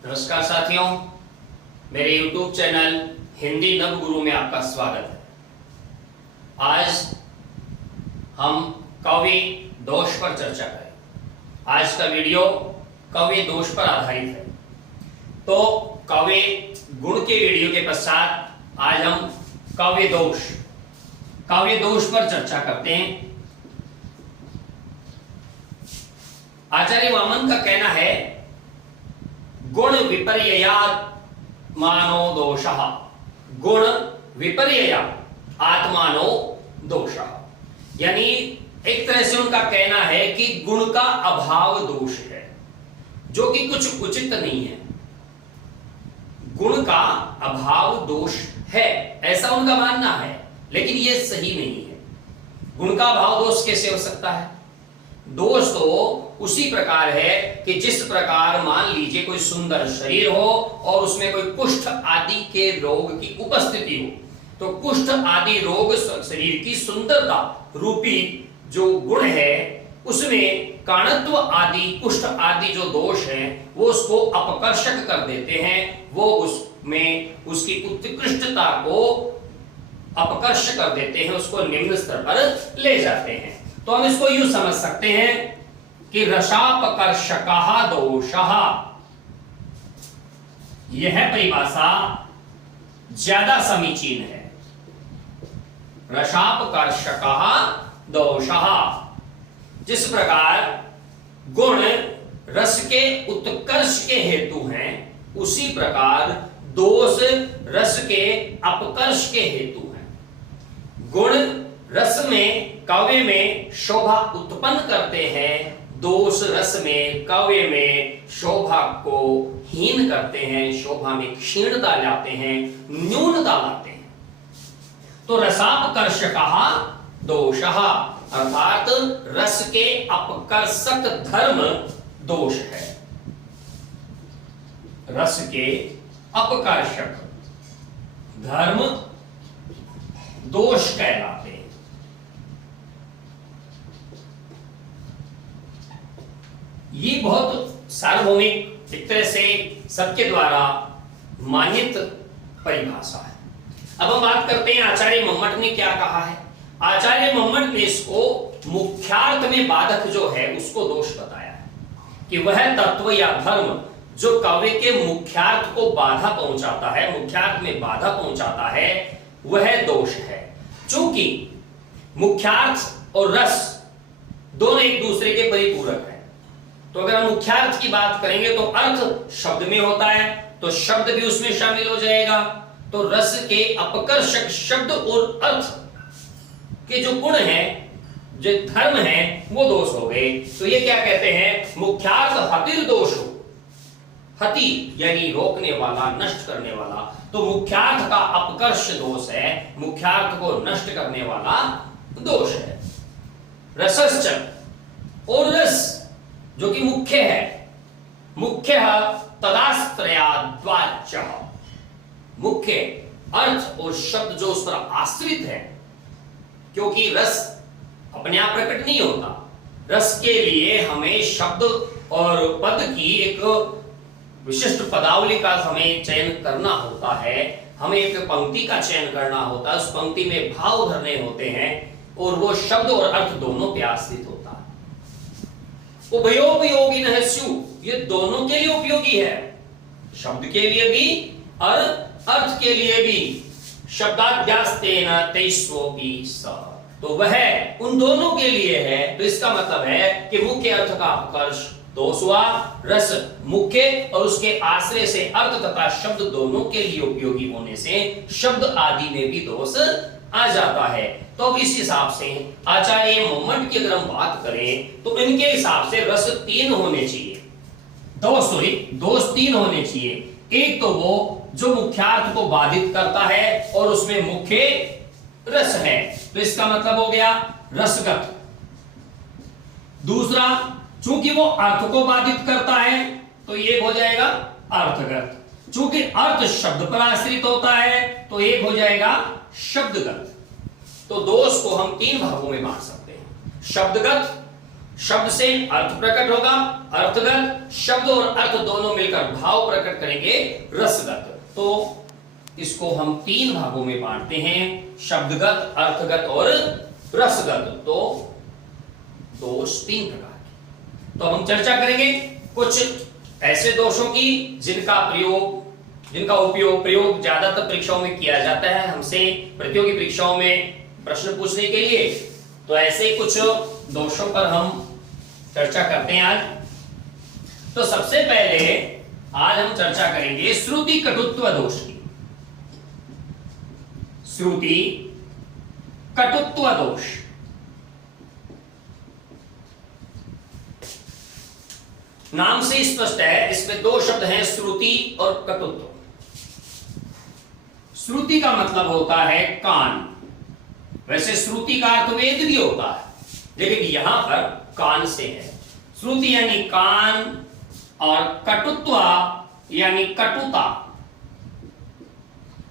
नमस्कार साथियों, मेरे YouTube चैनल हिंदी नवगुरु में आपका स्वागत है। आज हम कवि दोष पर चर्चा करें। आज का वीडियो कवि दोष पर आधारित है। तो कवि गुण के वीडियो के पश्चात आज हम कवि दोष पर चर्चा करते हैं। आचार्य वामन का कहना है, गुण विपर्ययात् मानो दोषः। गुण विपर्ययात् आत्मानो दोषः। यानी एक तरह से उनका कहना है कि गुण का अभाव दोष है, जो कि कुछ उचित नहीं है। गुण का अभाव दोष है, ऐसा उनका मानना है, लेकिन यह सही नहीं है। गुण का अभाव दोष कैसे हो सकता है? दोष तो उसी प्रकार है कि जिस प्रकार मान लीजिए कोई सुंदर शरीर हो और उसमें कोई कुष्ठ आदि के रोग की उपस्थिति हो, तो कुष्ठ आदि रोग शरीर की सुंदरता रूपी जो गुण है, उसमें काणत्व आदि कुष्ठ आदि जो दोष है वो उसको अपकर्षक कर देते हैं। वो उसमें उसकी उत्कृष्टता को अपकर्ष कर देते हैं, उसको निम्न स्तर पर ले जाते हैं। तो हम इसको यूं समझ सकते हैं कि रसापकर्षकः दोषः, यह परिभाषा ज्यादा समीचीन है। रसापकर्षकः दोषः, जिस प्रकार गुण रस के उत्कर्ष के हेतु हैं, उसी प्रकार दोष रस के अपकर्ष के हेतु हैं। गुण रस में काव्य में शोभा उत्पन्न करते हैं, दोष रस में काव्य में शोभा को हीन करते हैं, शोभा में क्षीणता लाते हैं, न्यूनता लाते हैं। तो रसापकर्षकः दोषः अर्थात रस के अपकर्षक धर्म दोष है। रस के अपकर्षक धर्म दोष कहलाते हैं। ये बहुत सार्वभौमिक एक तरह से सबके द्वारा मान्यत परिभाषा है। अब हम बात करते हैं आचार्य मम्मट ने क्या कहा है। आचार्य मम्मट ने इसको मुख्यार्थ में बाधक जो है उसको दोष बताया है कि वह तत्व या धर्म जो काव्य के मुख्यार्थ को बाधा पहुंचाता है, मुख्यार्थ में बाधा पहुंचाता है, वह दोष है। चूंकि मुख्यार्थ और रस दोनों एक दूसरे के परिपूरक हैं, तो अगर हम मुख्यार्थ की बात करेंगे तो अर्थ शब्द में होता है, तो शब्द भी उसमें शामिल हो जाएगा। तो रस के अपकर्षक शब्द और अर्थ के जो गुण हैं, जो धर्म हैं, वो दोष हो गए। तो ये क्या कहते हैं? मुख्यार्थ हतिर दोष हो। हति यानी रोकने वाला, नष्ट करने वाला। तो मुख्यार्थ का अपकर्ष दोष है, मुख्यार्थ को नष्ट करने वाला दोष है। रसश्च, और रस जो कि मुख्य है, मुख्य तदाश्रयाद्वाच्य, मुख्य अर्थ और शब्द जो उस पर आश्रित है, क्योंकि रस अपने आप प्रकट नहीं होता। रस के लिए हमें शब्द और पद की एक विशिष्ट पदावली का हमें चयन करना होता है, हमें एक पंक्ति का चयन करना होता है, उस पंक्ति में भाव धरने होते हैं, और वो शब्द और अर्थ दोनों पे आश्रित होता है। उभयोपयोगिनः स्युः, ये दोनों के लिए उपयोगी है, शब्द के लिए भी और अर्थ के लिए भी। शब्दाध्यास्तेन तैस्वोपि सः, तो वह उन दोनों के लिए है। तो इसका मतलब है कि मुख्य अर्थ का अपकर्ष दोष हुआ, रस मुख्य और उसके आश्रय से अर्थ तथा शब्द दोनों के लिए उपयोगी होने से शब्द आदि में भी दोष आ जाता है। तो अब इस हिसाब से आचार्य मम्मट की अगर हम बात करें तो इनके हिसाब से रस 3 होने चाहिए, दोष 3 होने चाहिए। एक तो वो जो मुख्यार्थ को बाधित करता है और उसमें मुख्य रस है, तो इसका मतलब हो गया रसगत। दूसरा, चूंकि वो अर्थ को बाधित करता है तो ये हो जाएगा अर्थगत। चूंकि अर्थ शब्द पर आश्रित होता है तो एक हो जाएगा शब्दगत। तो दोष को हम 3 भागों में बांट सकते हैं। शब्दगत, शब्द से अर्थ प्रकट होगा, अर्थगत, शब्द और अर्थ दोनों मिलकर भाव प्रकट करेंगे, रसगत। तो इसको हम 3 भागों में बांटते हैं, शब्दगत, अर्थगत और रसगत। तो दोष 3 प्रकार के। तो हम चर्चा करेंगे कुछ ऐसे दोषों की जिनका प्रयोग ज्यादातर परीक्षाओं में किया जाता है, हमसे प्रतियोगी परीक्षाओं में प्रश्न पूछने के लिए। तो ऐसे कुछ दोषों पर हम चर्चा करते हैं आज। तो सबसे पहले आज हम चर्चा करेंगे श्रुति कटुत्व दोष की। श्रुति कटुत्व दोष। नाम से स्पष्ट है, इसमें 2 शब्द हैं, श्रुति और कटुत्व। श्रुति का मतलब होता है कान। वैसे श्रुति का अर्थ वेद भी होता है, लेकिन यहां पर कान से है। श्रुति यानी कान और कटुत्व यानी कटुता,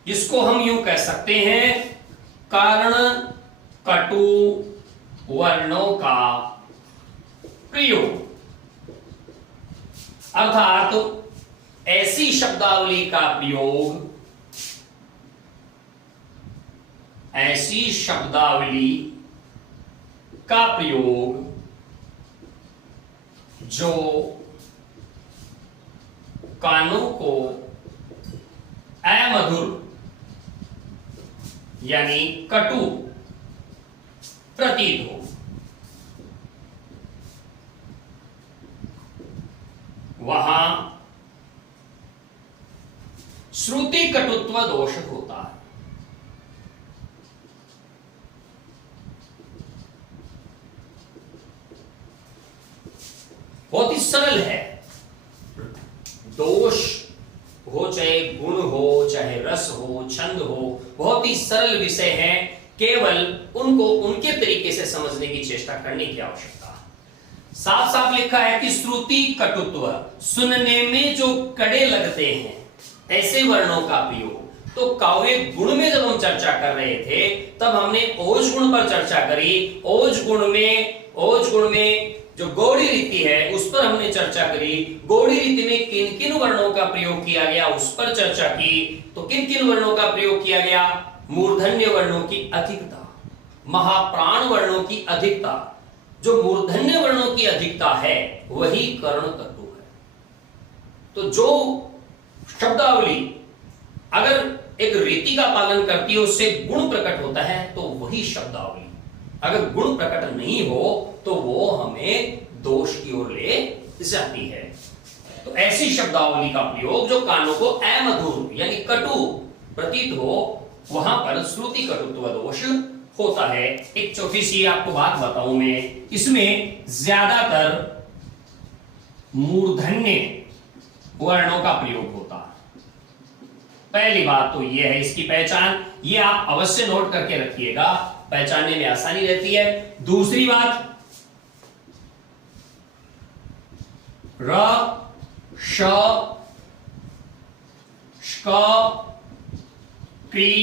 जिसको हम यूं कह सकते हैं कर्ण कटु वर्णों का प्रयोग, अर्थात ऐसी शब्दावली का प्रयोग, ऐसी शब्दावली का प्रयोग जो कानों को अमधुर यानी कटु प्रतीत हो। वहां श्रुति कटुत्व दोष होता है। बहुत ही सरल है। दोष हो, चाहे गुण हो, चाहे रस हो, छंद हो, बहुत ही सरल विषय है। केवल उनको उनके तरीके से समझने की चेष्टा करने की आवश्यकता है। साफ साफ लिखा है कि श्रुति कटुत्व, सुनने में जो कड़े लगते हैं ऐसे वर्णों का प्रयोग। तो काव्य गुण में जब हम चर्चा कर रहे थे तब हमने ओज गुण पर चर्चा करी। ओज गुण में जो गौड़ी रीति है उस पर हमने चर्चा करी। गौड़ी रीति में किन किन वर्णों का प्रयोग किया गया उस पर चर्चा की। तो किन किन वर्णों का प्रयोग किया गया? मूर्धन्य वर्णों की अधिकता, महाप्राण वर्णों की अधिकता। जो मूर्धन्य वर्णों की अधिकता है वही कर्ण कटु है। तो जो शब्दावली अगर एक रीति का पालन करती है उससे गुण प्रकट होता है तो वही शब्दावली। अगर गुण प्रकट नहीं हो तो वो हमें दोष की ओर ले जाती है। तो ऐसी शब्दावली का प्रयोग जो कानों को अमधुर यानी कटु प्रतीत हो, वहां पर श्रुति कटुत्व दोष होता है। एक छोटी सी आपको बात बताऊं मैं, इसमें ज्यादातर मूर्धन्य वर्णों का प्रयोग होता है। पहली बात तो यह है इसकी पहचान, ये आप अवश्य नोट करके रखिएगा, पहचानने में आसानी रहती है। दूसरी बात, र श ष्क क्री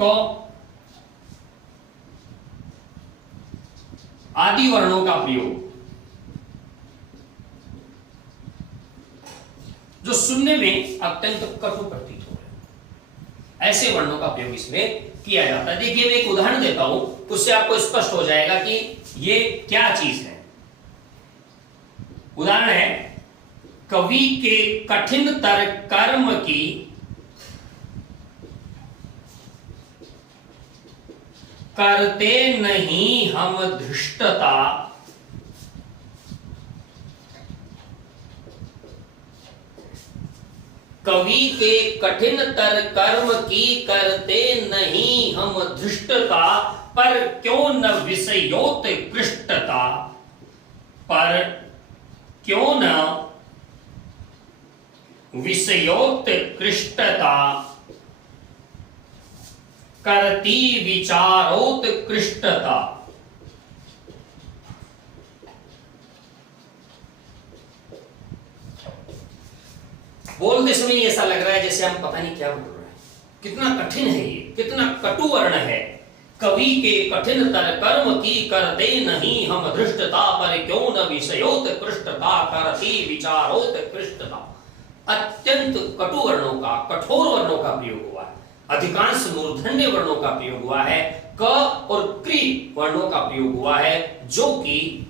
क आदि वर्णों का प्रयोग जो सुनने में अत्यंत कटु प्रतीत हो रहे, ऐसे वर्णों का प्रयोग इसमें किया जाता है। देखिए मैं एक उदाहरण देता हूं, उससे आपको स्पष्ट हो जाएगा कि ये क्या चीज है। उदाहरण है, कवि के कठिन तर कर्म की करते नहीं हम धृष्टता, कवि के कठिन तर कर्म की करते नहीं हम धृष्टता, पर क्यों न विषयोत्कृष्टता, पर क्यों न विषयोत्कृष्टता करती विचारोत्कृष्टता। बोलते समय ऐसा लग रहा है जैसे हम पता नहीं क्या बोल रहे हैं, कितना कठिन है ये, कितना कटु वर्ण है। कवि के कठिन तर कर्म की करते नहीं हम धृष्टता पर क्यों न विषयोत कृष्टता करती विचारोत कृष्टता। अत्यंत कटु वर्णों का, कठोर वर्णों का प्रयोग हुआ है, अधिकांश मूर्धन्य वर्णों का प्रयोग हुआ है, क और क्री वर्णों का प्रयोग हुआ है, जो कि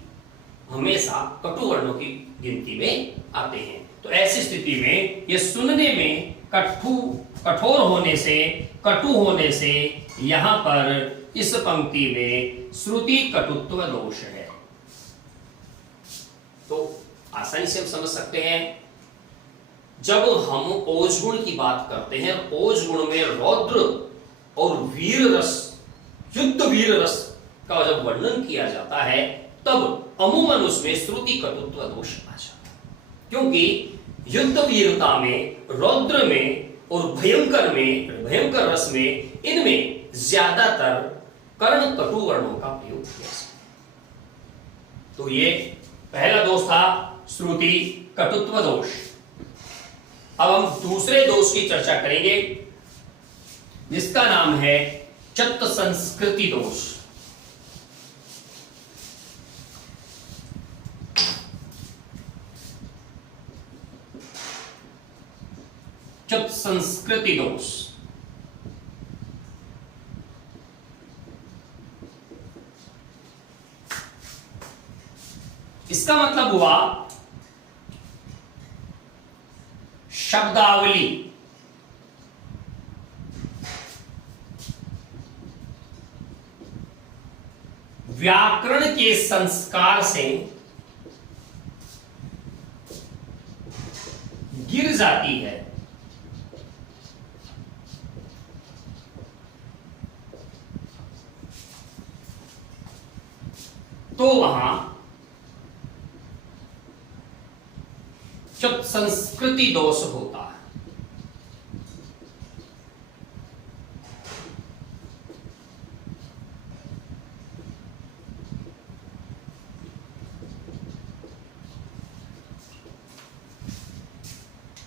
हमेशा कटु वर्णों की गिनती में आते हैं। तो ऐसी स्थिति में ये सुनने में कठोर होने से, कटु होने से यहां पर इस पंक्ति में श्रुति कटुत्व दोष है। तो आसानी से हम समझ सकते हैं, जब हम ओज गुण की बात करते हैं, ओज गुण में रौद्र और वीर रस, युद्ध वीर रस का जब वर्णन किया जाता है, तब अमूमन उसमें श्रुति कटुत्व दोष आ जाता है। क्योंकि युद्ध वीरता में, रौद्र में और भयंकर में, भयंकर रस में, इनमें ज्यादातर कर्ण कटु वर्णों का प्रयोग किया जाता है। तो ये पहला दोष था श्रुति कटुत्व दोष। अब हम दूसरे दोष की चर्चा करेंगे, जिसका नाम है चत्त संस्कृति दोष। चत्त संस्कृति दोष। इसका मतलब हुआ शब्दावली, व्याकरण के संस्कार से गिर जाती है, तो वहां चत्त संस्कृति दोष होता है।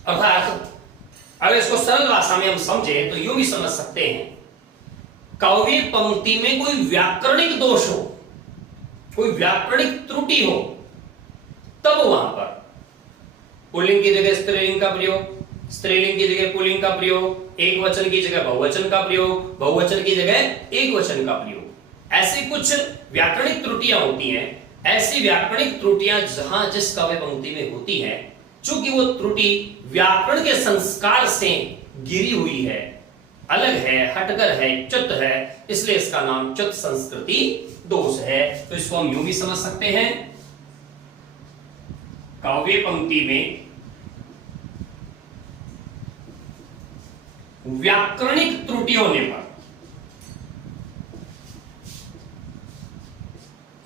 अर्थात अगर इसको सरल भाषा में हम समझे तो यूं भी समझ सकते हैं, काव्य पंक्ति में कोई व्याकरणिक दोष हो, कोई व्याकरणिक त्रुटि हो, तब वहां पर पुल्लिंग की जगह स्त्रीलिंग का प्रयोग, स्त्रीलिंग की जगह पुल्लिंग का प्रयोग, एक वचन की जगह बहुवचन का प्रयोग, बहुवचन की जगह एक वचन का प्रयोग, ऐसी कुछ व्याकरणिक त्रुटियां होती हैं। ऐसी व्याकरणिक त्रुटियां जहां जिस काव्य पंक्ति में होती है, चूंकि वो त्रुटि व्याकरण के संस्कार से गिरी हुई है, अलग है, हटकर है, च्युत है, इसलिए इसका नाम च्युत संस्कृति दोष है। तो इसको हम यूं भी समझ सकते हैं, काव्य पंक्ति में व्याकरणिक त्रुटि होने पर,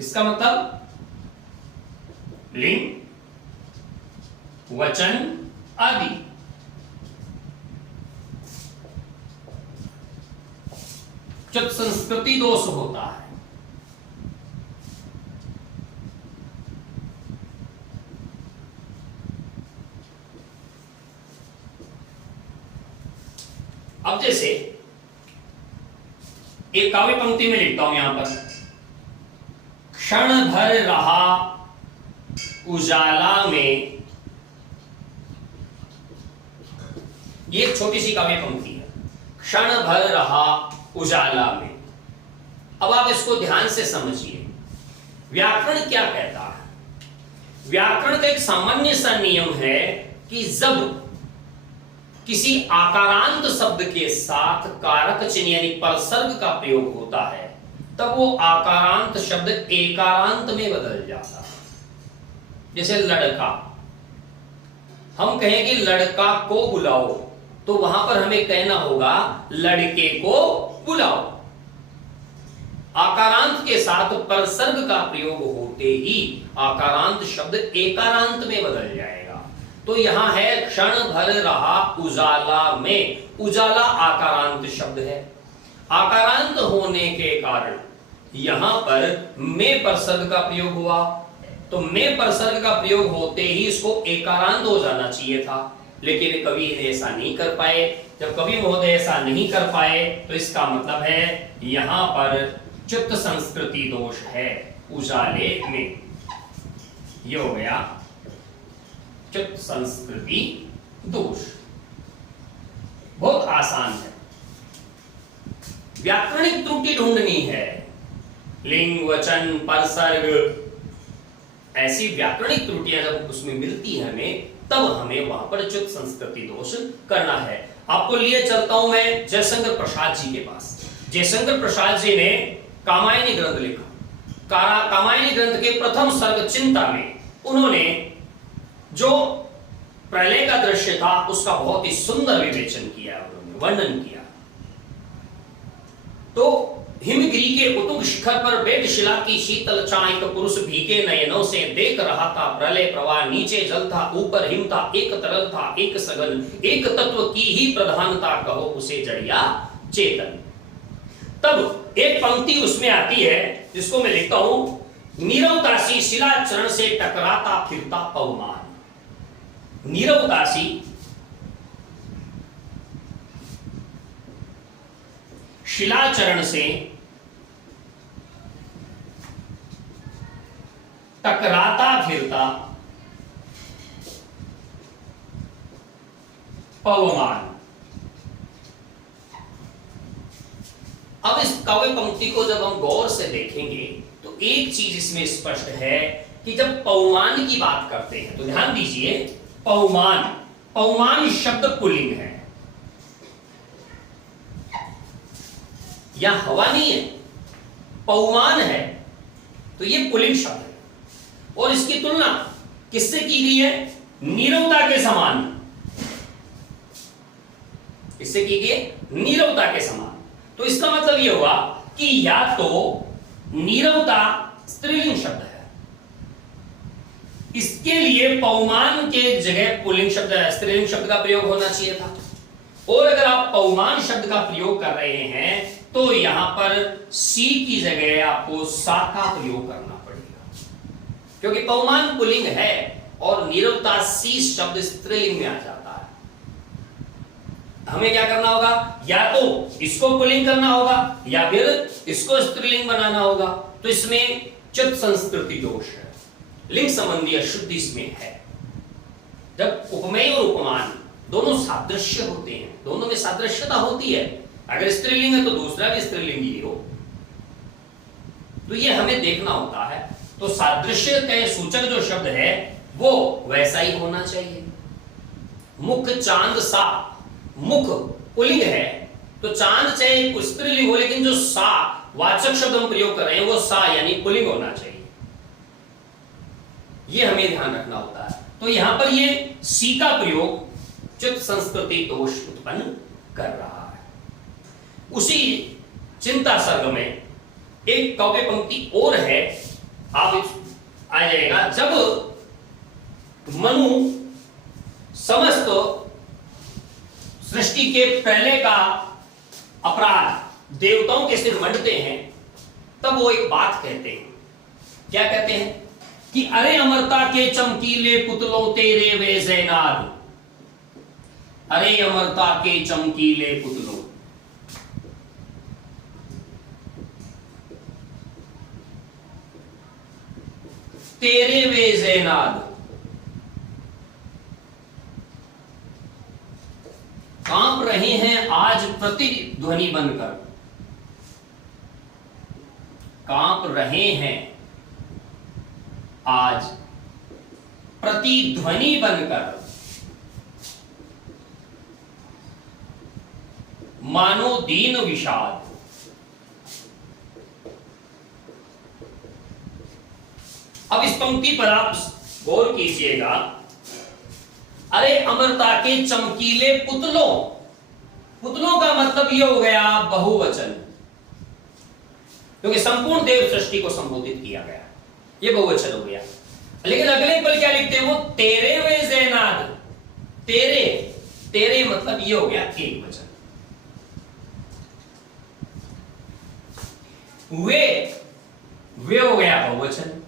इसका मतलब लिंग, वचन आदि च्युत संस्कृति दोष होता है। अब जैसे एक काव्य पंक्ति में लिखता हूं यहां पर, क्षण भर रहा उजाला में, ये एक छोटी सी काव्य पंक्ति है, क्षण भर रहा उजाला में। अब आप इसको ध्यान से समझिए, व्याकरण क्या कहता है। व्याकरण का एक सामान्य सा नियम है कि जब किसी आकारांत शब्द के साथ कारक चिन्ह यानी परसर्ग का प्रयोग होता है, तब वो आकारांत शब्द एकारांत में बदल जाता है। जैसे लड़का, हम कहें कि लड़का को बुलाओ, तो वहां पर हमें कहना होगा लड़के को बुलाओ। आकारांत के साथ परसर्ग का प्रयोग होते ही आकारांत शब्द एकारांत में बदल जाएगा। तो यहां है क्षण भर रहा उजाला में, उजाला आकारांत शब्द है, आकारांत होने के कारण यहां पर में परसर्ग का प्रयोग हुआ, तो में परसर्ग का प्रयोग होते ही इसको एकारांत हो जाना चाहिए था, लेकिन कवि ऐसा नहीं कर पाए। जब कवि महोदय ऐसा नहीं कर पाए तो इसका मतलब है यहां पर च्युत संस्कृति दोष है उजाले में। ये हो गया च्युत संस्कृति दोष। बहुत आसान है। व्याकरणिक त्रुटि ढूंढनी है, लिंग वचन परसर्ग ऐसी व्याकरणिक त्रुटियां जब उसमें मिलती है हमें, तब हमें वहां पर च्युत संस्कृति दोष करना है। आपको लिए चलता हूं मैं जयशंकर प्रसाद जी के पास। जयशंकर प्रसाद जी ने कामायनी ग्रंथ लिखा। कामायनी ग्रंथ के प्रथम सर्ग चिंता में उन्होंने जो प्रलय का दृश्य था उसका बहुत ही सुंदर विवेचन किया, उन्होंने वर्णन किया। तो हिमगिरी के उतुंग शिखर पर वेदशिला की शीतल चाय का पुरुष भीगे नयनों से देख रहा था प्रलय प्रवाह। नीचे जल था, ऊपर हिम था, एक तरल था, एक सघन, एक तत्व की ही प्रधानता, कहो उसे जड़िया चेतन। तब एक पंक्ति उसमें आती है जिसको मैं लिखता हूं, नीरवतासी शिला चरण से टकराता फिरता पवमान। नीरवतासी शिलाचरण से टकराता फिरता पवमान। अब इस काव्य पंक्ति को जब हम गौर से देखेंगे तो एक चीज इसमें स्पष्ट है कि जब पवमान की बात करते हैं तो ध्यान दीजिए, पवमान, पवमान शब्द पुल्लिंग है, यहां हवा नहीं है, पवमान है, तो ये पुल्लिंग शब्द है। और इसकी तुलना किससे की गई है? नीरवता के समान। इससे की गई है नीरवता के समान। तो इसका मतलब यह हुआ कि या तो नीरवता स्त्रीलिंग शब्द है, इसके लिए पवमान के जगह पुल्लिंग शब्द स्त्रीलिंग शब्द का प्रयोग होना चाहिए था। और अगर आप पवमान शब्द का प्रयोग कर रहे हैं तो यहां पर सी की जगह आपको सा का प्रयोग करना पड़ेगा, क्योंकि पवमान पुल्लिंग है और नीरवता सी शब्द स्त्रीलिंग में आ जाता है। हमें क्या करना होगा? या तो इसको पुल्लिंग करना होगा या फिर इसको स्त्रीलिंग बनाना होगा। तो इसमें च्युत संस्कृति दोष है, लिंग संबंधी अशुद्धि इसमें है। जब उपमेय और उपमान दोनों सादृश्य होते हैं, दोनों में सादृश्यता होती है, अगर स्त्रीलिंग है तो दूसरा भी स्त्रीलिंग ही हो, तो ये हमें देखना होता है। तो सादृश्य के सूचक जो शब्द है वो वैसा ही होना चाहिए। मुख चांद सा, मुख पुल्लिंग है तो चांद चाहे स्त्रीलिंग हो, लेकिन जो सा वाचक शब्द हम प्रयोग कर रहे हैं वो सा यानी पुल्लिंग होना चाहिए, ये हमें ध्यान रखना होता है। तो यहां पर ये सी का प्रयोग च्युत संस्कृति दोष उत्पन्न कर रहा है। उसी चिंता सर्ग में एक काव्य पंक्ति और है, आप आ जाएगा, जब मनु समस्त सृष्टि के पहले का अपराध देवताओं के सिर मंडते हैं, तब वो एक बात कहते हैं। क्या कहते हैं? कि अरे अमरता के चमकीले पुतलों तेरे वे जैनाद। अरे अमरता के चमकीले पुतलों, तेरे वे जैनाद, कांप रहे हैं आज प्रतिध्वनि बनकर, कांप रहे हैं आज प्रतिध्वनि बनकर, मानो दीन विषाद। अब इस पंक्ति पर आप गौर कीजिएगा, अरे अमरता के चमकीले पुतलों, पुतलों का मतलब यह हो गया बहुवचन, क्योंकि संपूर्ण देव सृष्टि को संबोधित किया गया, ये बहुवचन हो गया। लेकिन अगले पल क्या लिखते हैं वो? तेरे वे जैनाद, तेरे, तेरे मतलब ये हो गया एक वचन। वे हो गया बहुवचन,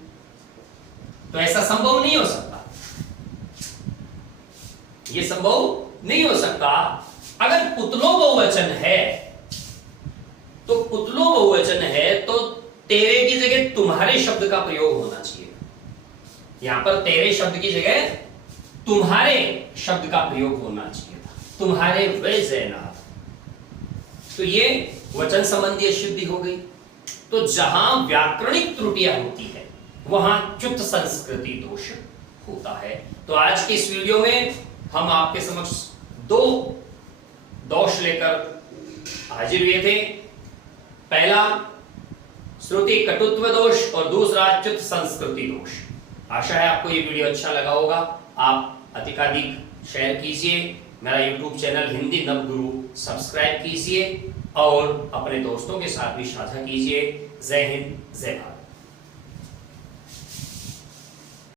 तो ऐसा संभव नहीं हो सकता। ये संभव नहीं हो सकता। अगर पुतलो बहुवचन है तो पुतलो बहुवचन है तो तेरे की जगह तुम्हारे शब्द का प्रयोग होना चाहिए। यहां पर तेरे शब्द की जगह तुम्हारे शब्द का प्रयोग होना चाहिए था, तुम्हारे वे जैनाब। तो ये वचन संबंधी अशुद्धि हो गई। तो जहां व्याकरणिक त्रुटियां होती है वहां च्युत संस्कृति दोष होता है। तो आज की इस वीडियो में हम आपके समक्ष दो दोष लेकर हाजिर हुए थे। पहला श्रुति कटुत्व दोष और दूसरा च्युत संस्कृति दोष। आशा है आपको ये वीडियो अच्छा लगा होगा। आप अधिकाधिक शेयर कीजिए, मेरा YouTube चैनल हिंदी नवगुरु सब्सक्राइब कीजिए और अपने दोस्तों के साथ भी साझा कीजिए। जय हिंद, जय भारत।